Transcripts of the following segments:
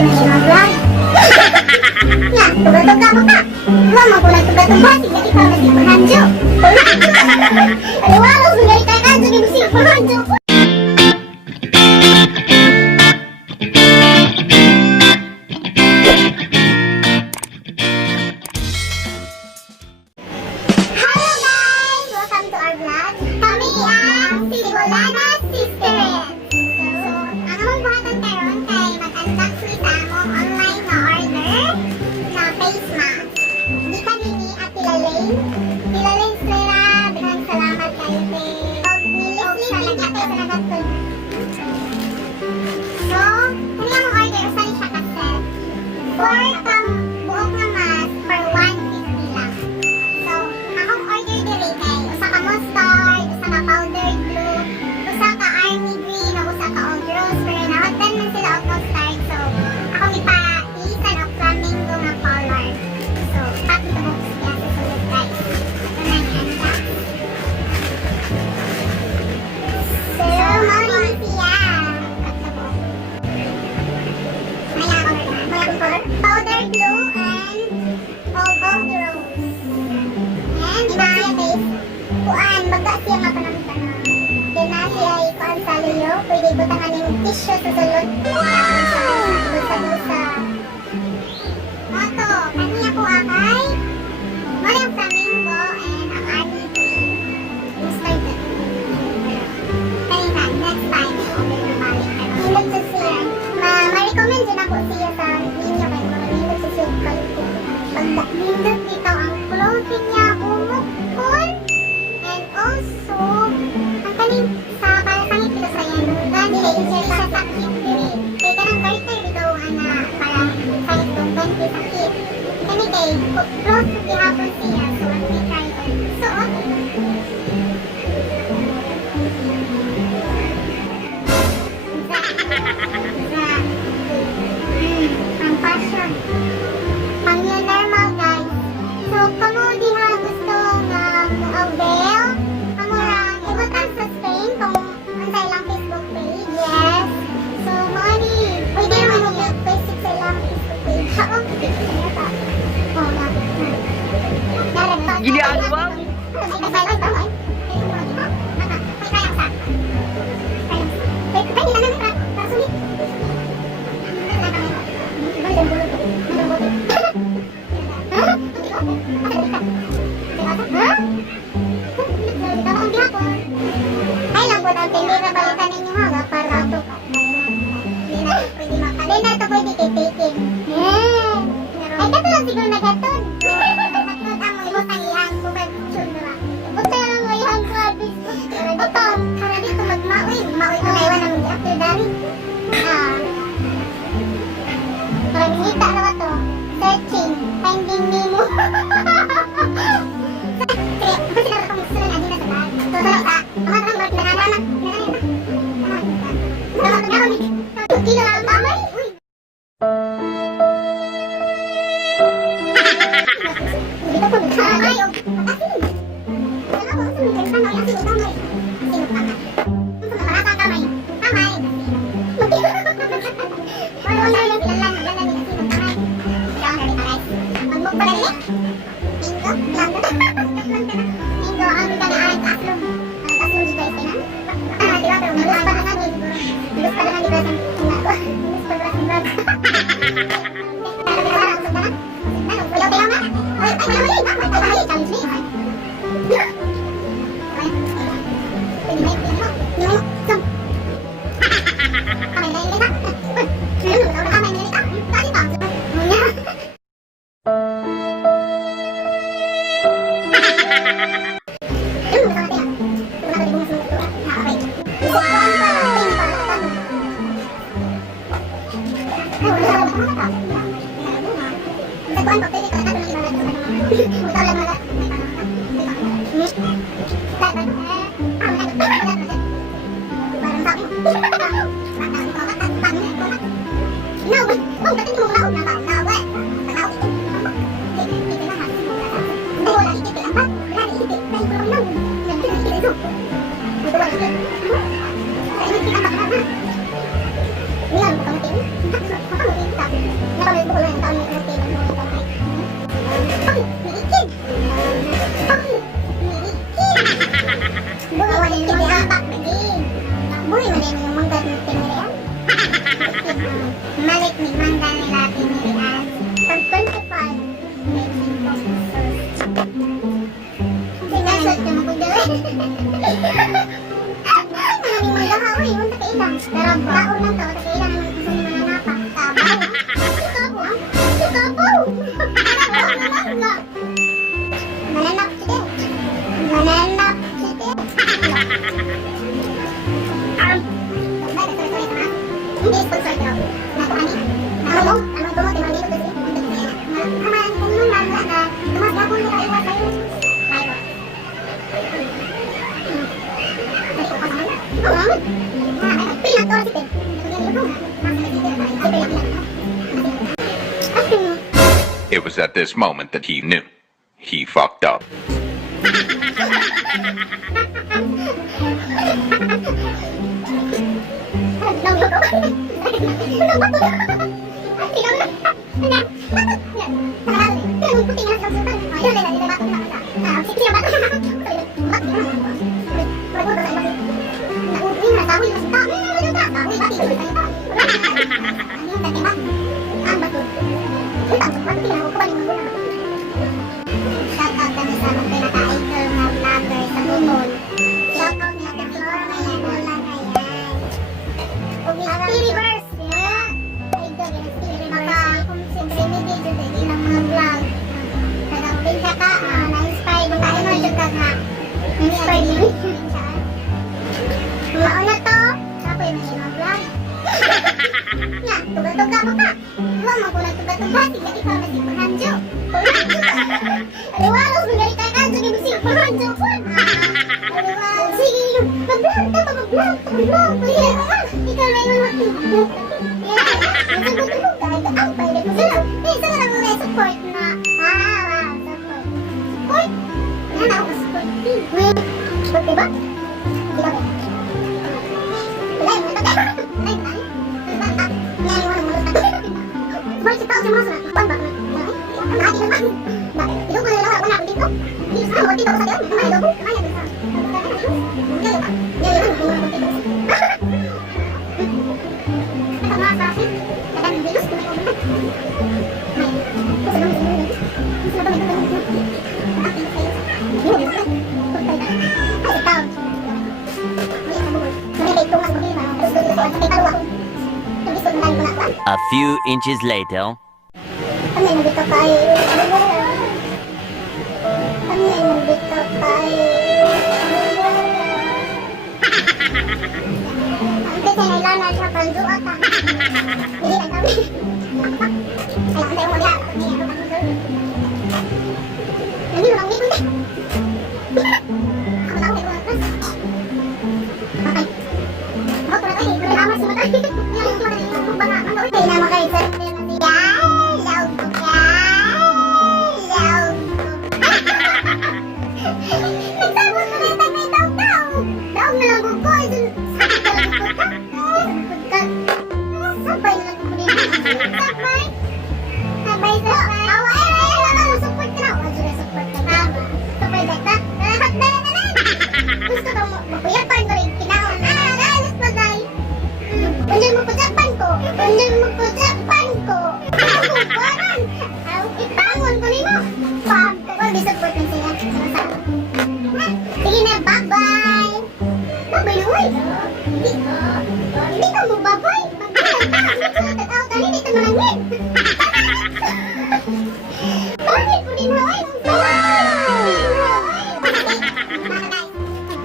na ginagawa. Nga, tuga-tuga mo ka. Wala mo kung nagtuga-tuga, sige ikaw na sipahanjo. Aliwalo, sige ikaw na sipahanjo. Pwede butangan yung tissue sa sulod. Busa-busa. Mato, kaniya po akay. Malang flamingo and ang army green. Start na. Kanina, next time. Nilog sa siya. Ma-recommend din ako siya sa ninyo kayo. Nilog sa siya quality. Pag nilog dito ang clothing niya umukol. And also, ang kaning sa palasangit dito sa yan. Dahil siya sa sakit diri. Kaya ka ng garter dito na para sakit doon ganti sakit. Kani kay close to gihapon siya. So, ang try ko. So, ang fashion. Ang yung normal guys. So, kamo diha gusto nga avail. Amo lang, ibutan sa Spain kung ansay lang Facebook page. Yes. So, mga ni, pwede naman yung basic sa ilang Facebook page. Oo, oo, Ginagawa mo? Ay lang po natin, hindi na balikan ninyo ha, para ito pa. Hindi na pwede makalit. Hindi na ito pwede kitikin. Ay, gato lang siguro na gaton. Gaton ang ibutang ihang kumagsyon na. Ibutang ang ihang kabis. Ibutang, para dito magmawi. Mawi ko na iwan ng after dari. Pagkita na ba ito? Searching, finding Nemo. Kasi nakakamistulan na din na sa bahay. Tutulog ka. Mga bakit nanananak. Kilo lang tamay. Uy. Dito po tamay. Asin. Ano po? Asin. Tamay. Asin. Tamay. Asin. Tamay. Parata tamay. Tamay. Wala lang bilang lang ni asin. Tamay. Ikaw ang tamay. Magmukbala ni. Bingo. Lang. Bingo ang bigay ang aslong. Ang aslong dito ay sinan. Diba? Pero malus pa na natin. Malus pa na natin. Malus pa na natin. Nilang, It was at this moment that he knew. He fucked up. Shoutout kami sa mga pinaka-idol na vlogger sa Bumol. Shoutout na kami sa mga wala na yan. Spirit-verse, yeah. Idol yan, Spirit-verse. Siyempre, may video sa ilang mga vlog. Nagawin ka ka, na-inspire mo tayo mo dyan ka nga. Na-inspire mo siya. Mauna to, sapoy na siya mga vlog. Nga, tuga-tuga mo ka. Huwag mo kung nagtuga-tuga, sige ikaw na si Panhanjo. Aliwalos, magalit ka ka, sige mo si Panhanjo po. Sige, mag-vlog ka, mag-vlog. Sige, ikaw na yung mag-vlog. Nagtuga-tuga, ang pailit mo sila. Isa na lang may support na. Wow, support. Support? Yan ako support. Support diba? Hindi ka ba? Wala yung mga tayo. Wala yung tayo. Yan yung mga tayo. Support si Pao sa mga sunat. Paan ba? Ang hati naman. Bakit? Ito ko na lang wala ako dito. Dito sa mga dito ko sa diyan. Kamay daw po. Kamay daw sa. Yan yung mga traffic. Kadang bilos ko na ito. A few inches later. Kami nandito kay... Kami nandito kay... Ang kasi nailana siya panjo ata. Hindi lang kami. Ay, ang tayo mo niya. Hindi ako panjo. Hindi mo lang ngipon na. Ako lang tayo mo lang. Okay. Ako pala tayo. Pero amas mo tayo. Yan yung mga yung banga. Ano ito? Kaya naman kayo sa... Nagsabot mo na yung tagay daw-daw. Daog na lang ko. Sabay na lang ko din. Sabay. Sabay. Awa, support ka na. Wala support ka na. Sabay data. Lahat na. Gusto ka mo. Makuyapan ko rin. Kinaon. Alas pa dahil. Undiyan mo po Japan ko. Ipangon ko rin mo. Pag support na siya. Sige na, bye-bye. Bye-bye na, uy. Hindi ka mo bye-bye. Tataw ka rin, ito malangin. Bakit ko din na, uy.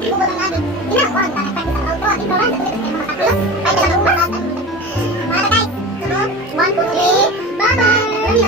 Hindi ko ba lang ginagawa ang tanay sa auto. Ikaw lang, dali ka mga kakulos. Ay, talaga umaratan mo. Mga guys, 1, 2, 3, bye-bye. Ay,